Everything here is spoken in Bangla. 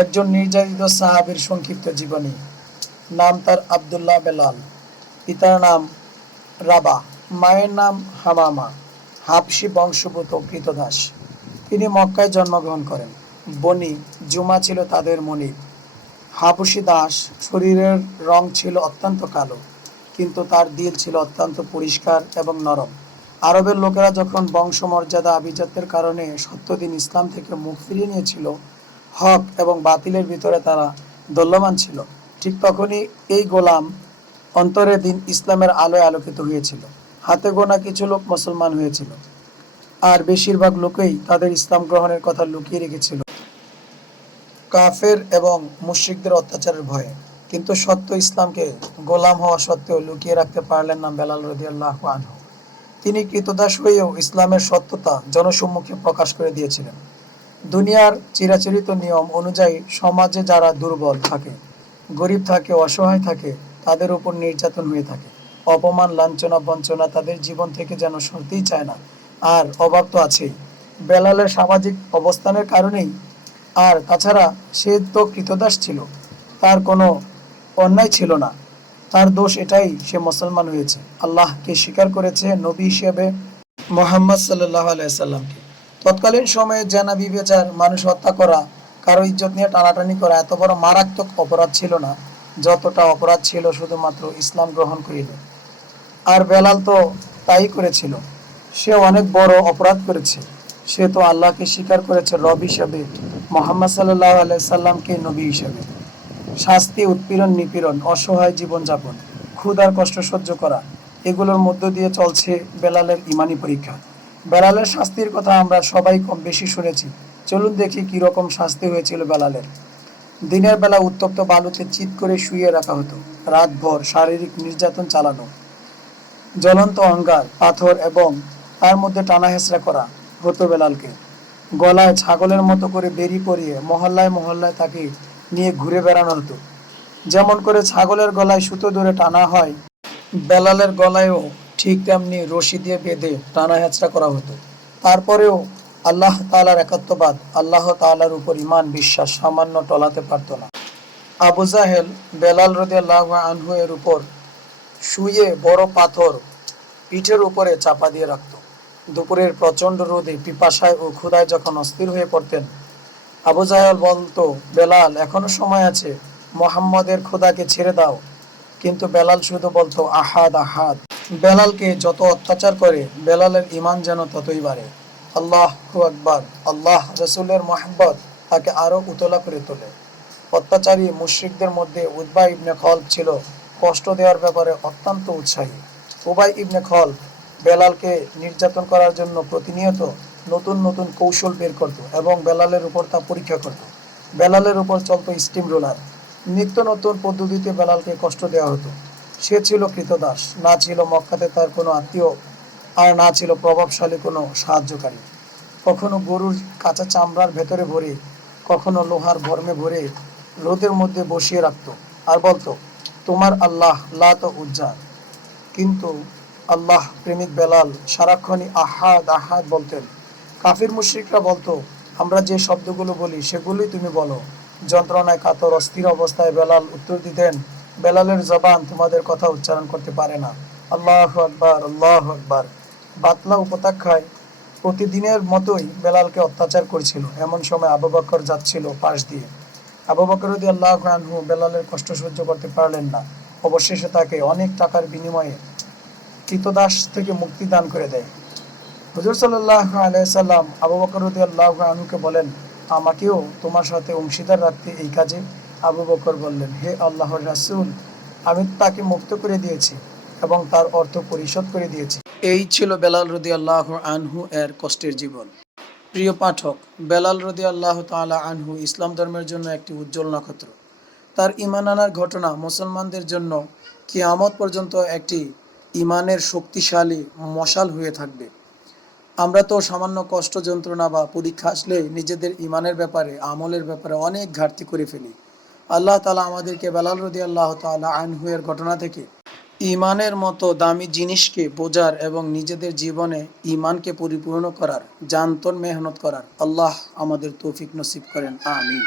একজন নির্যাতিত সাহাবীর সংক্ষিপ্ত জীবনী। নাম তার আবদুল্লাহ বেলাল। পিতার নাম রাবাহ, মায়ের নাম হামামা। হাবশী বংশোদ্ভূত কৃতদাস। তিনি মক্কায় জন্মগ্রহণ করেন। বনি জুমা ছিল তাদের মনিব। হাবশী দাস। শরীরের রং ছিল অত্যন্ত কালো, কিন্তু তার দিল ছিল অত্যন্ত পরিষ্কার এবং নরম। আরবের লোকেরা যখন বংশমর্যাদা আভিজাত্যের কারণে সত্যদিন ইসলাম থেকে মুখ ফিরিয়ে নিয়েছিল, হক এবং বাতিলের ভিতরে তারা দণ্ডায়মান ছিল, ঠিক তখনই এই গোলাম অন্তরে দিন ইসলামের আলোয় আলোকিত হয়েছিল। হাতে গোনা কিছু লোক মুসলমান হয়েছিল, আর বেশিরভাগ লোকেই তাদের ইসলাম গ্রহণের কথা লুকিয়ে রেখেছিল কাফের এবং মুশরিকদের অত্যাচারের ভয়ে। কিন্তু সত্য ইসলামকে গোলাম হওয়া সত্ত্বেও লুকিয়ে রাখতে পারলেন না বেলাল রাদিয়াল্লাহু আনহু। তিনি কৃতদাস হয়েও ইসলামের সত্যতা জনসম্মুখে প্রকাশ করে দিয়েছিলেন। দুনিয়ার চিরাচরিত নিয়ম অনুযায়ী সমাজে যারা দুর্বল থাকে, গরিব থাকে, অসহায় থাকে, তাদের উপর নির্যাতন হয়ে থাকে। অপমান, লাঞ্ছনা, বঞ্চনা তাদের জীবন থেকে যেন সরতেই চায় না। আর অভাব তো আছেই বেলালের সামাজিক অবস্থানের কারণেই। আর তাছাড়া সে তো কৃতদাস ছিল, তার কোনো অন্যায় ছিল না। তার দোষ এটাই, সে মুসলমান হয়েছে, আল্লাহকে স্বীকার করেছে, নবী হিসেবে মোহাম্মদ সাল্লাল্লাহু আলাইহি সাল্লামকে। তৎকালীন সময়ে জেনা, বিবেচার, মানুষ হত্যা করা, কারো ইজ্জত নিয়ে টানাটানি করা এত বড় মারাত্মক অপরাধ ছিল না যতটা অপরাধ ছিল শুধুমাত্র ইসলাম গ্রহণ করিলে। আর বেলাল তো তাই করেছিল। সে অনেক বড় অপরাধ করেছে। সে তো আল্লাহকে স্বীকার করেছে রব হিসেবে, মোহাম্মদ সাল্লাল্লাহু আলাইহি সাল্লামকে নবী হিসেবে। শাস্তি, উৎপীড়ন, নিপীড়ন, অসহায় জীবনযাপন, ক্ষুধার কষ্ট সহ্য করা, এগুলোর মধ্য দিয়ে চলছে বেলালের ইমানি পরীক্ষা। বেলালের শাস্তির কথা আমরা সবাই কম বেশি শুনেছি। চলুন দেখি কীরকম শাস্তি হয়েছিল বেলালের। দিনের বেলা উত্তপ্ত বালুতে চিৎ করে শুইয়ে রাখা হতো। রাতভর শারীরিক নির্যাতন চালানো, জ্বলন্ত অঙ্গার, পাথর এবং তার মধ্যে টানা হেঁচড়া করা হতো বেলালকে। গলায় ছাগলের মতো করে বেরি পরিয়ে মহল্লায় মহল্লায় তাকে নিয়ে ঘুরে বেড়ানো হতো। যেমন করে ছাগলের গলায় সুতো ধরে টানা হয়, বেলালের গলায়ও ঠিক তেমনি রশি দিয়ে বেঁধে টানা হেঁচড়া করা হতো। তারপরেও আল্লাহ তাআলার একাত্মবাদ, আল্লাহ তাআলার উপর ঈমান বিশ্বাস সামান্য টলাতে পারত না। আবু জাহেল বেলাল রাদিয়াল্লাহু আনহু এর উপর শুয়ে বড় পাথর পিঠের উপরে চাপা দিয়ে রাখত। দুপুরের প্রচণ্ড রোদে, পিপাসায় ও ক্ষুধায় যখন অস্থির হয়ে পড়তেন, আবু জাহেল বলতো, বেলাল, এখনো সময় আছে, মোহাম্মদের খোদাকে ছেড়ে দাও। কিন্তু বেলাল শুধু বলতো, আহাদ আহাদ। বেলালকে যত অত্যাচার করে বেলালের ঈমান যেন ততই বাড়ে। আল্লাহু আকবার। আল্লাহ রসুলের মহব্বত তাকে আরও উতলা করে তোলে। অত্যাচারী মুশরিকদের মধ্যে উবাই ইবনে খলফ ছিল কষ্ট দেওয়ার ব্যাপারে অত্যন্ত উৎসাহী। উবাই ইবনে খলফ বেলালকে নির্যাতন করার জন্য প্রতিনিয়ত নতুন নতুন কৌশল বের করত এবং বেলালের উপর তা পরীক্ষা করত। বেলালের উপর চলত স্টিম রোলার। নিত্য নতুন পদ্ধতিতে বেলালকে কষ্ট দেওয়া হতো। সে ছিল কৃতদাস, না ছিল মক্কাতে তার কোনো আত্মীয়, আর না ছিল প্রভাবশালী কোনো সাহায্যকারী। কখনো গরুর কাঁচা চামড়ার ভেতরে ভরে, কখনো লোহার ভরমে ভরে রোদের মধ্যে বসিয়ে রাখত আর বলতো, তোমার আল্লাহ লাত ও উজ্জা। কিন্তু আল্লাহ প্রেমিক বেলাল সারাক্ষণই আহাদ আহাদ বলতেন। কাফির মুশরিকরা বলতো, আমরা যে শব্দগুলো বলি সেগুলোই তুমি বলো। যন্ত্রণায় কাতর অস্থির অবস্থায় বেলাল উত্তর দিতেন, বেলালের জবান তোমাদের কথা উচ্চারণ করতে পারে না। আল্লাহু আকবার, আল্লাহু আকবার। বাতলা উপত্যকায় প্রতিদিনের মতোই বেলালকে অত্যাচার করছিল। এমন সময় আবু বকর যাচ্ছিল পাশ দিয়ে। আবু বকর রাদিয়াল্লাহু আনহু বেলালের কষ্ট সহ্য করতে পারলেন না। অবশেষে তাকে অনেক টাকার বিনিময়ে কৃতদাস থেকে মুক্তি দান করে দেয়। হুজুর সাল্লাল্লাহু আলাইহি সাল্লাম আবু বকর রাদিয়াল্লাহু আনহুকে বলেন, আমাকেও তোমার সাথে অংশীদার রাখতে এই কাজে। আবু বকর বললেন, হে আল্লাহর রাসূল, আমি তাকে মুক্ত করে দিয়েছি এবং তার অর্থ পরিশোধ করে দিয়েছি। এই ছিল বেলাল রাদিয়াল্লাহু আনহু এর কষ্টের জীবন। প্রিয় পাঠক, বেলাল রাদিয়াল্লাহু তাআলা আনহু ইসলাম ধর্মের জন্য একটি উজ্জ্বল নক্ষত্র। তার ঈমান আনার ঘটনা মুসলমানদের জন্য কিয়ামত পর্যন্ত একটি ঈমানের শক্তিশালী মশাল হয়ে থাকবে। আমরা তো সামান্য কষ্ট, যন্ত্রণা বা পরীক্ষা আসলে নিজেদের ঈমানের ব্যাপারে, আমলের ব্যাপারে অনেক ঘাটতি করে ফেলি। আল্লাহ তাআলা আমাদেরকে বেলাল রাদিয়াল্লাহু তাআলা আনহু এর ঘটনা থেকে ঈমানের মতো দামি জিনিসকে বোঝার এবং নিজেদের জীবনে ঈমানকে পরিপূর্ণ করার, জানতন মেহনত করার আল্লাহ আমাদের তৌফিক নসিব করেন। আমিন।